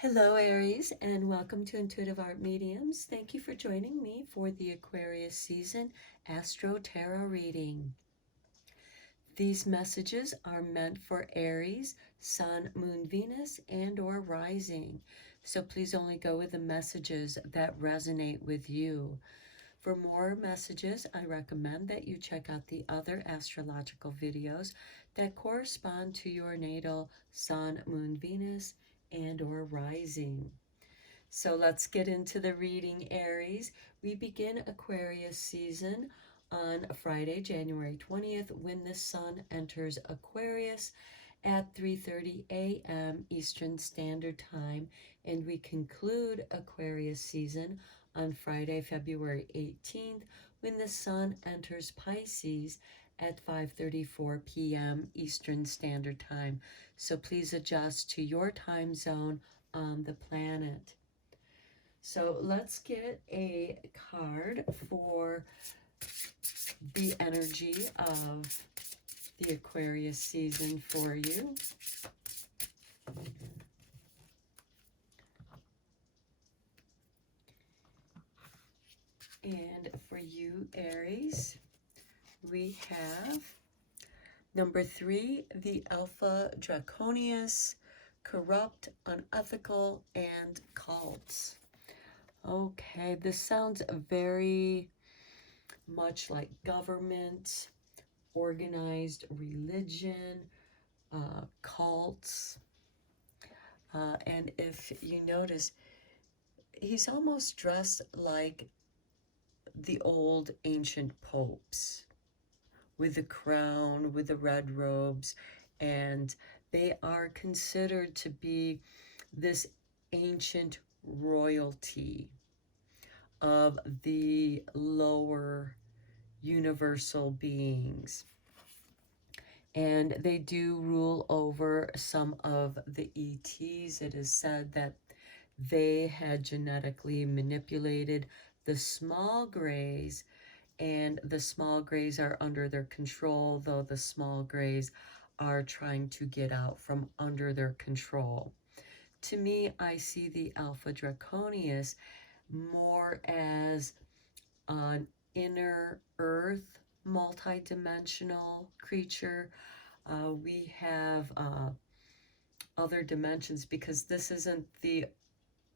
Hello, Aries, and welcome to Intuitive Art Mediums. Thank you for joining me for the Aquarius season Astro-Tarot reading. These messages are meant for Aries, Sun, Moon, Venus, and or Rising. So please only go with the messages that resonate with you. For more messages, I recommend that you check out the other astrological videos that correspond to your natal Sun, Moon, Venus, and or Rising. So let's get into the reading, Aries. We begin Aquarius season on Friday, January 20th, when the sun enters Aquarius at 3:30 a.m. Eastern Standard Time, and we conclude Aquarius season on Friday, February 18th, when the sun enters Pisces at 5:34 p.m. Eastern Standard Time. So please adjust to your time zone on the planet. So let's get a card for the energy of the Aquarius season for you. And for you, Aries, we have number 3, the Alpha Draconius, corrupt, unethical, and cults. Okay, this sounds very much like government, organized religion, cults. And if you notice, he's almost dressed like the old ancient popes with the crown, with the red robes, and they are considered to be this ancient royalty of the lower universal beings. And they do rule over some of the ETs. It is said that they had genetically manipulated the small grays, and the small grays are under their control, though the small grays are trying to get out from under their control. To me, I see the Alpha Draconius more as an inner earth, multi-dimensional creature. We have other dimensions because this isn't the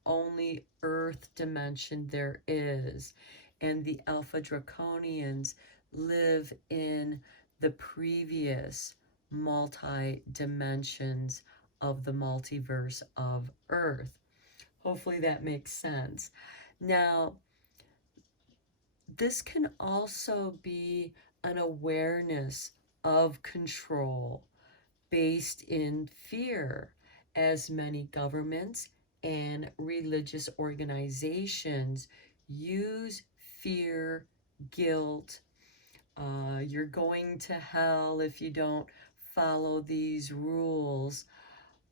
only earth dimension there is. And the Alpha Draconians live in the previous multi-dimensions of the multiverse of Earth. Hopefully that makes sense. Now, this can also be an awareness of control based in fear, as many governments and religious organizations use fear, guilt. You're going to hell if you don't follow these rules.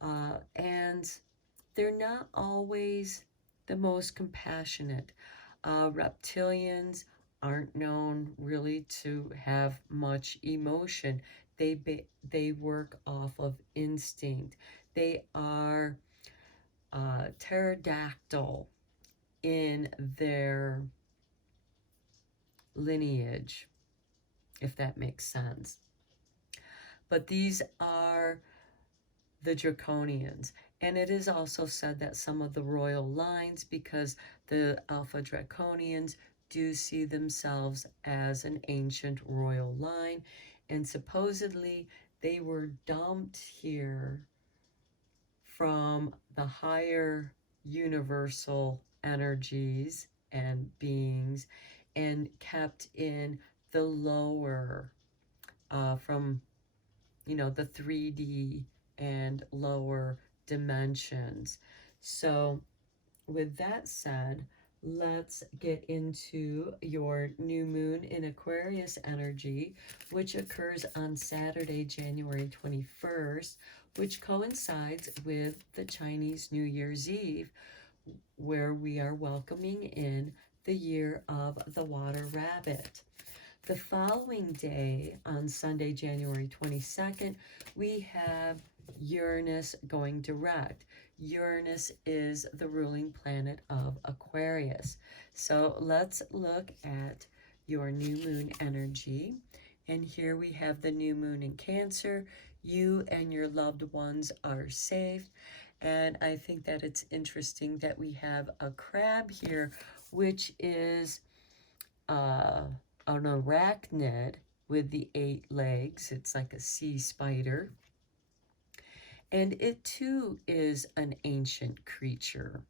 And they're not always the most compassionate. Reptilians aren't known really to have much emotion. They work off of instinct. They are pterodactyl in their lineage, if that makes sense. But these are the Draconians. And it is also said that some of the royal lines, because the Alpha Draconians do see themselves as an ancient royal line, and supposedly they were dumped here from the higher universal energies and beings and kept in the lower, from, the 3D and lower dimensions. So with that said, let's get into your new moon in Aquarius energy, which occurs on Saturday, January 21st, which coincides with the Chinese New Year's Eve, where we are welcoming in the year of the water rabbit. The following day, on Sunday, January 22nd, we have Uranus going direct. Uranus is the ruling planet of Aquarius. So let's look at your new moon energy. And here we have the new moon in Cancer. You and your loved ones are safe. And I think that it's interesting that we have a crab here, which is an arachnid with the 8 legs. It's like a sea spider. And it too is an ancient creature.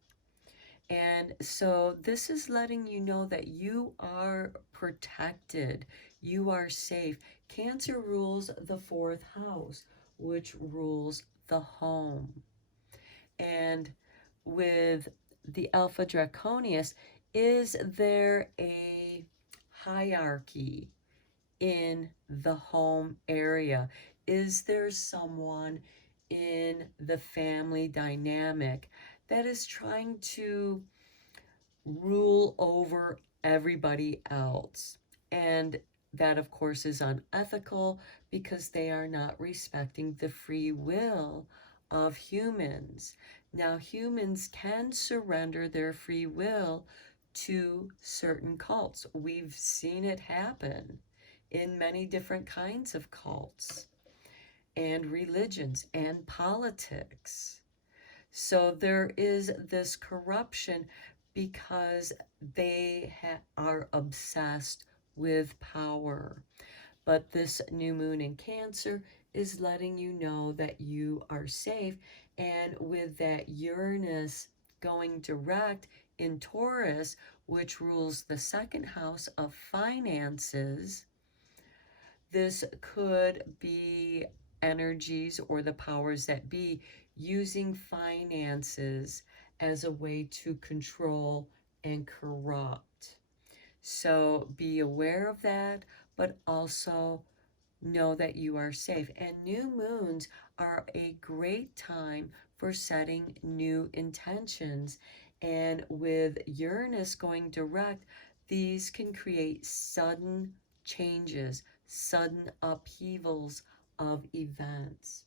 And so this is letting you know that you are protected. You are safe. Cancer rules the 4th house, which rules the home. And with the Alpha Draconis, is there a hierarchy in the home area? Is there someone in the family dynamic that is trying to rule over everybody else? And that, of course, is unethical because they are not respecting the free will of humans. Now, humans can surrender their free will to certain cults. We've seen it happen in many different kinds of cults and religions and politics. So there is this corruption because they are obsessed with power. But this new moon in Cancer is letting you know that you are safe. And with that Uranus going direct in Taurus, which rules the 2nd house of finances, this could be energies or the powers that be using finances as a way to control and corrupt. So be aware of that, but also know that you are safe. And new moons are a great time for setting new intentions. And with Uranus going direct, these can create sudden changes, sudden upheavals of events.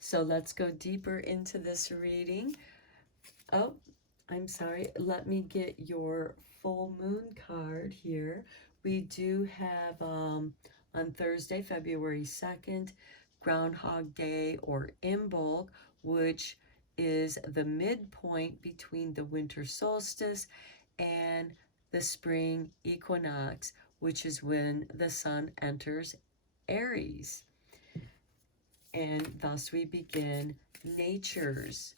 So let's go deeper into this reading. Oh, I'm sorry. Let me get your full moon card here. We do have on Thursday, February 2nd, Groundhog Day or Imbolc, which is the midpoint between the winter solstice and the spring equinox, which is when the sun enters Aries. And thus we begin nature's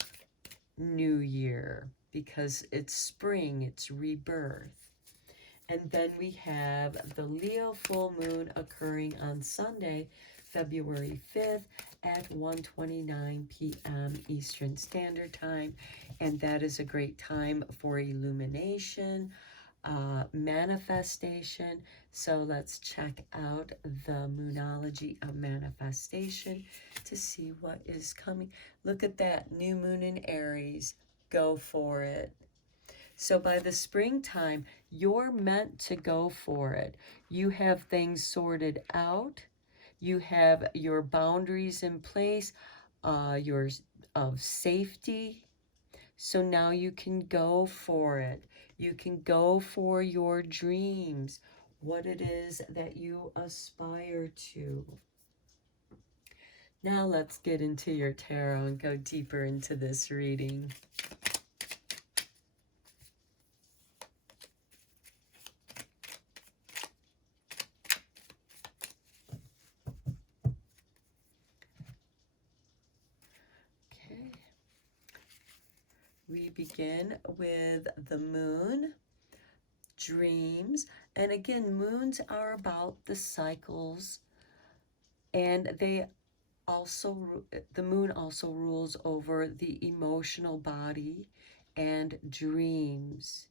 new year because it's spring, it's rebirth. And then we have the Leo full moon occurring on Sunday, February 5th at 1:29 p.m. Eastern Standard Time. And that is a great time for illumination, manifestation. So let's check out the Moonology of Manifestation to see what is coming. Look at that, new moon in Aries. Go for it. So by the springtime, you're meant to go for it. You have things sorted out. You have your boundaries in place, yours of safety. So now you can go for it. You can go for your dreams, what it is that you aspire to. Now let's get into your tarot and go deeper into this reading. Okay. We begin with the moon, dreams, and again, moons are about the cycles, and the moon also rules over the emotional body and dreams.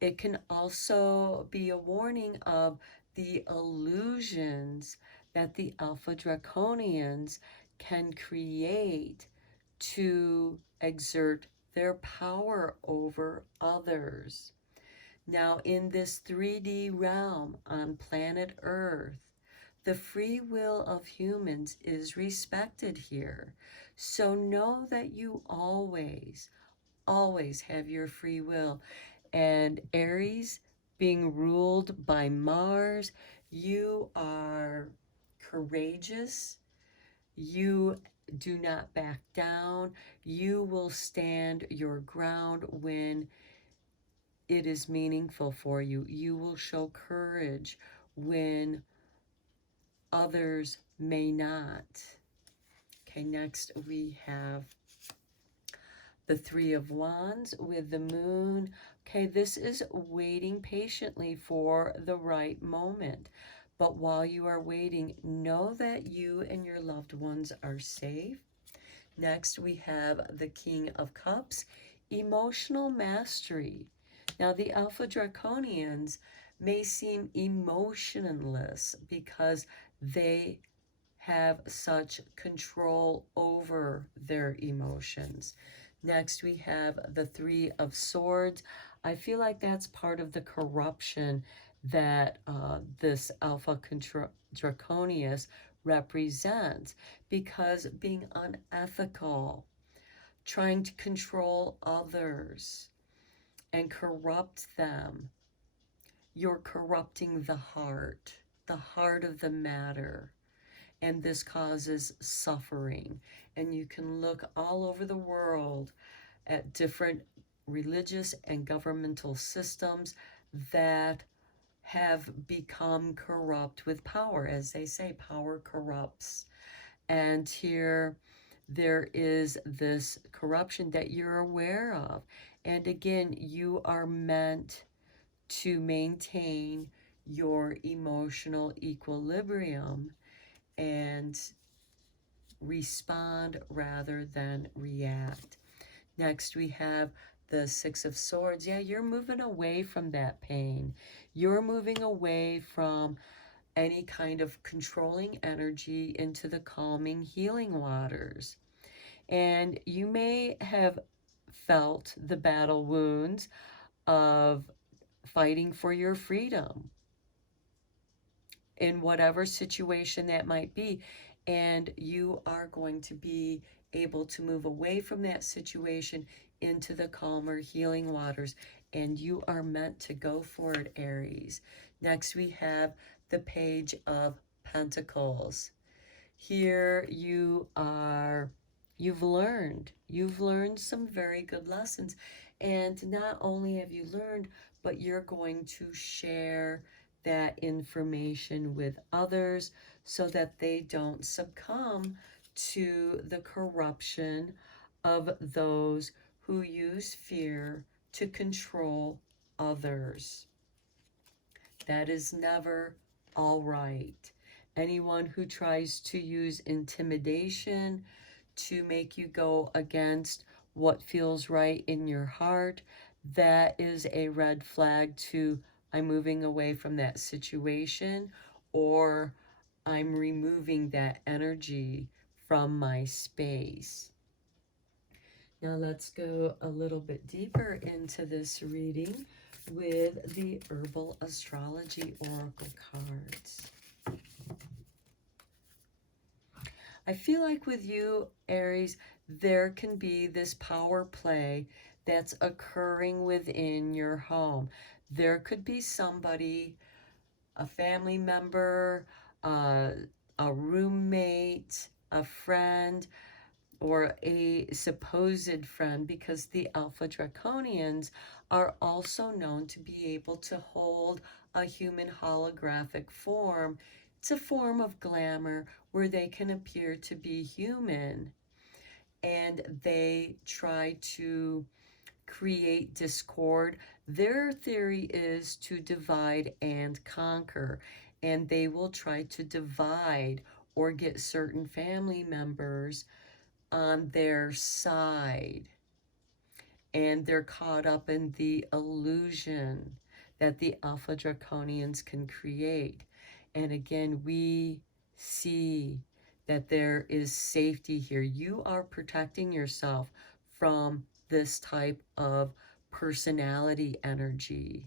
It can also be a warning of the illusions that the Alpha Draconians can create to exert their power over others. Now, in this 3D realm on planet Earth, the free will of humans is respected here. So know that you always, always have your free will. And Aries, being ruled by Mars, you are courageous. You do not back down. You will stand your ground when it is meaningful for you. You will show courage when others may not. Okay, next we have the Three of Wands with the Moon. Okay, this is waiting patiently for the right moment. But while you are waiting, know that you and your loved ones are safe. Next, we have the King of Cups, emotional mastery. Now, the Alpha Draconians may seem emotionless because they have such control over their emotions. Next, we have the Three of Swords. I feel like that's part of the corruption that this Alpha Draconius represents, because being unethical, trying to control others and corrupt them, you're corrupting the heart of the matter. And this causes suffering. And you can look all over the world at different religious and governmental systems that have become corrupt with power. As they say, power corrupts. And here there is this corruption that you're aware of. And again, you are meant to maintain your emotional equilibrium and respond rather than react. Next, we have the Six of Swords. Yeah, you're moving away from that pain. You're moving away from any kind of controlling energy into the calming, healing waters. And you may have felt the battle wounds of fighting for your freedom in whatever situation that might be. And you are going to be able to move away from that situation into the calmer, healing waters. And you are meant to go for it, Aries. Next, we have the Page of Pentacles. Here you've learned some very good lessons. And not only have you learned, but you're going to share that information with others so that they don't succumb to the corruption of those who use fear to control others. That is never all right. Anyone who tries to use intimidation to make you go against what feels right in your heart, that is a red flag to I'm moving away from that situation, or I'm removing that energy from my space. Now let's go a little bit deeper into this reading with the Herbal Astrology Oracle cards. I feel like with you, Aries, there can be this power play that's occurring within your home. There could be somebody, a family member, a roommate, a friend, or a supposed friend, because the Alpha Draconians are also known to be able to hold a human holographic form. It's a form of glamour where they can appear to be human, and they try to create discord. Their theory is to divide and conquer, and they will try to divide or get certain family members on their side, and they're caught up in the illusion that the Alpha Draconians can create. And again, we see that there is safety here. You are protecting yourself from this type of personality energy.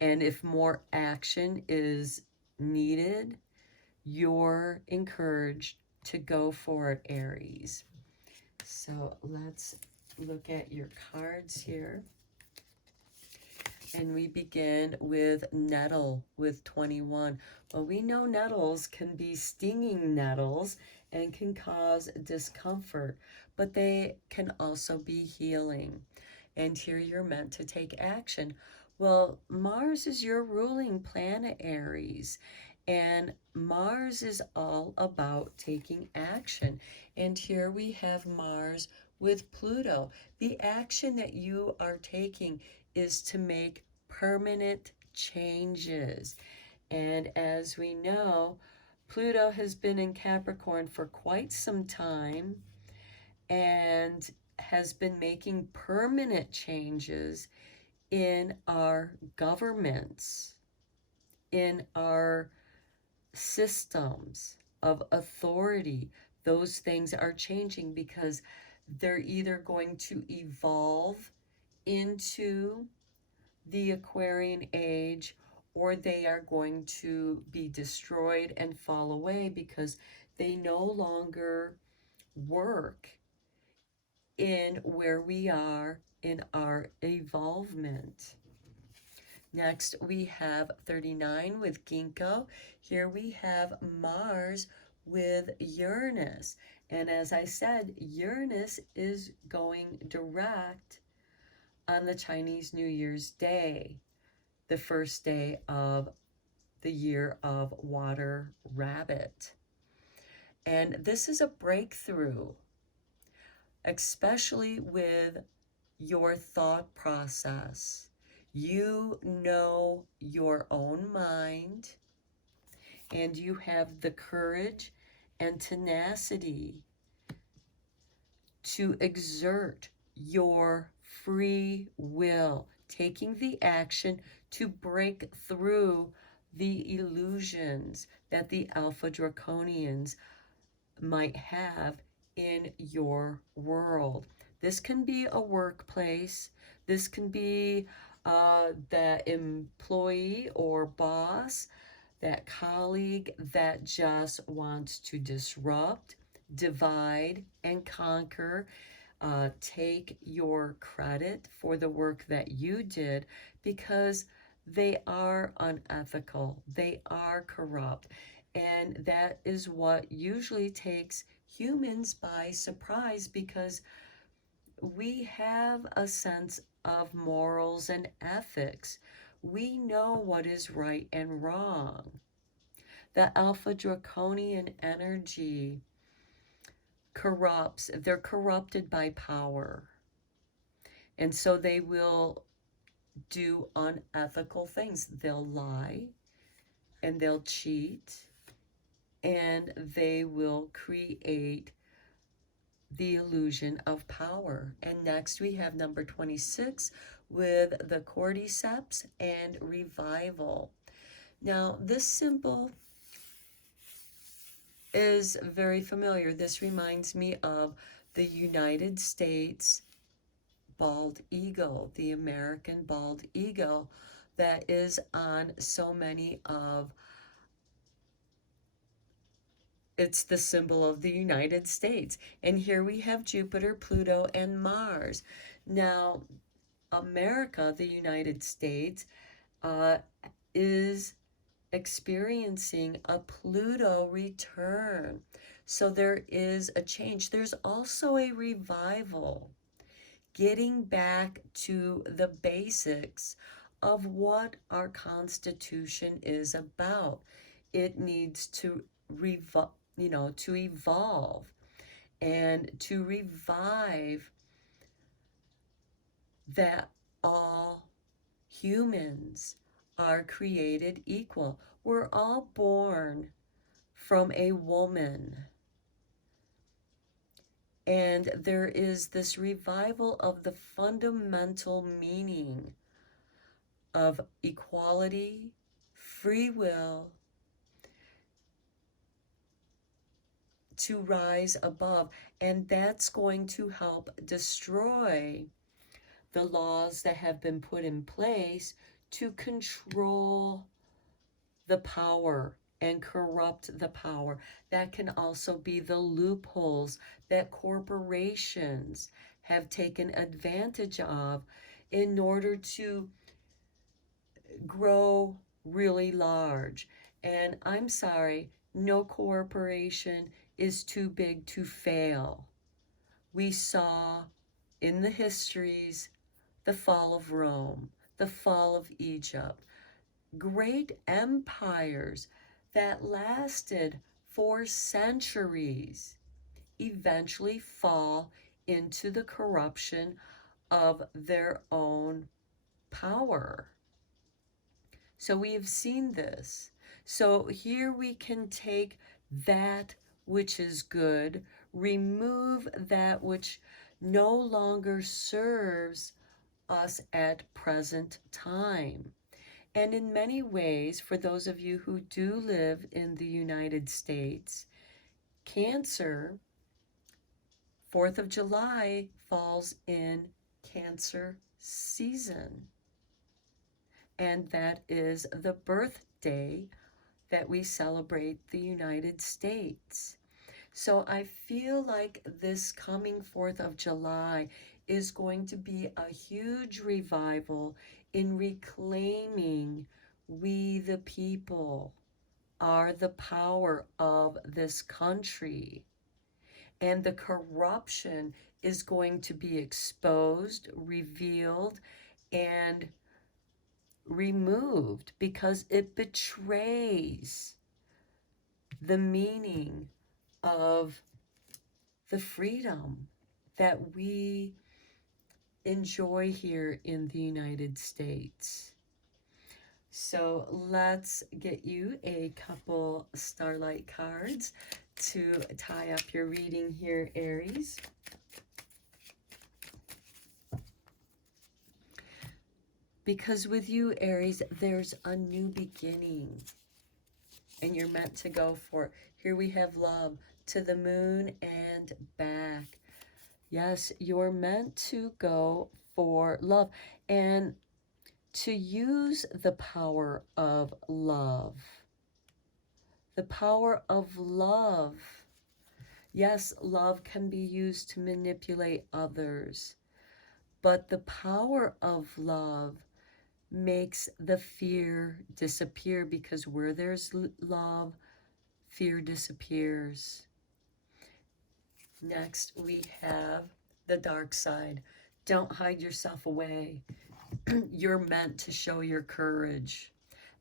And if more action is needed, you're encouraged to go for it, Aries. So let's look at your cards here. And we begin with nettle with 21. Well, we know nettles can be stinging nettles and can cause discomfort, but they can also be healing. And here you're meant to take action. Well, Mars is your ruling planet, Aries, and Mars is all about taking action. And here we have Mars with Pluto. The action that you are taking is to make permanent changes. And as we know, Pluto has been in Capricorn for quite some time and has been making permanent changes in our governments, in our systems of authority. Those things are changing because they're either going to evolve into the Aquarian age, or they are going to be destroyed and fall away because they no longer work in where we are in our evolvement. Next, we have 39 with Ginkgo. Here we have Mars with Uranus. And as I said, Uranus is going direct on the Chinese New Year's Day, the first day of the year of Water Rabbit. And this is a breakthrough, especially with your thought process. You know your own mind, and you have the courage and tenacity to exert your free will, taking the action to break through the illusions that the Alpha Draconians might have in your world. This can be a workplace. This can be the employee or boss, that colleague that just wants to disrupt, divide, and conquer. Take your credit for the work that you did because they are unethical, they are corrupt, and that is what usually takes humans by surprise because we have a sense of morals and ethics. We know what is right and wrong. The Alpha Draconian energy corrupts, they're corrupted by power. And so they will do unethical things. They'll lie and they'll cheat and they will create the illusion of power. And next we have number 26 with the cordyceps and revival. Now this symbol is very familiar. This reminds me of the United States bald eagle, the American bald eagle that is on so many of, it's the symbol of the United States. And here we have Jupiter, Pluto, and Mars. Now, America, the United States, is experiencing a Pluto return. So there is a change. There's also a revival, getting back to the basics of what our Constitution is about. It needs to to evolve and to revive that all humans are created equal. We're all born from a woman. And there is this revival of the fundamental meaning of equality, free will, to rise above. And that's going to help destroy the laws that have been put in place to control the power and corrupt the power. That can also be the loopholes that corporations have taken advantage of in order to grow really large. And I'm sorry, no corporation is too big to fail. We saw in the histories the fall of Rome, the fall of Egypt, great empires that lasted for centuries eventually fall into the corruption of their own power. So we have seen this. So here we can take that which is good, remove that which no longer serves us at present time. And in many ways, for those of you who do live in the United States, Cancer, 4th of July falls in Cancer season. And that is the birthday that we celebrate the United States. So I feel like this coming 4th of July is going to be a huge revival in reclaiming we the people are the power of this country. And the corruption is going to be exposed, revealed, and removed because it betrays the meaning of the freedom that we enjoy here in the United States. So let's get you a couple starlight cards to tie up your reading here, Aries. Because with you, Aries, there's a new beginning. And you're meant to go for it. Here we have love, to the moon and back. Yes, you're meant to go for love and to use the power of love. The power of love. Yes, love can be used to manipulate others, but the power of love makes the fear disappear, because where there's love, fear disappears. Next, we have the dark side. Don't hide yourself away. You're meant to show your courage,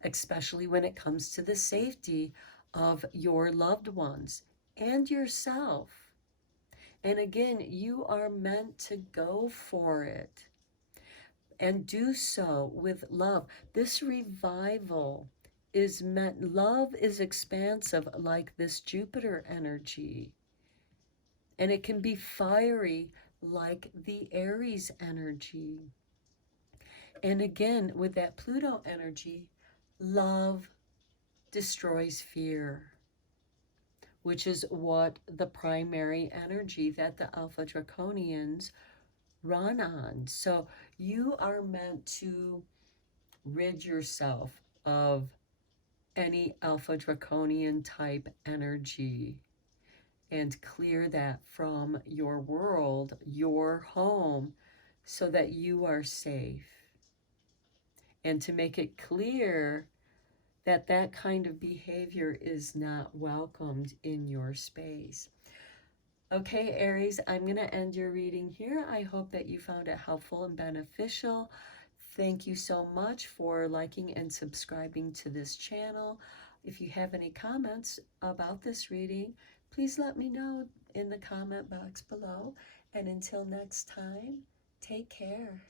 especially when it comes to the safety of your loved ones and yourself. And again, you are meant to go for it and do so with love. This revival is meant, love is expansive like this Jupiter energy. And it can be fiery like the Aries energy. And again, with that Pluto energy, love destroys fear, which is what the primary energy that the Alpha Draconians run on. So you are meant to rid yourself of any Alpha Draconian type energy and clear that from your world, your home, so that you are safe. And to make it clear that that kind of behavior is not welcomed in your space. Okay, Aries, I'm going to end your reading here. I hope that you found it helpful and beneficial. Thank you so much for liking and subscribing to this channel. If you have any comments about this reading, please let me know in the comment box below. And until next time, take care.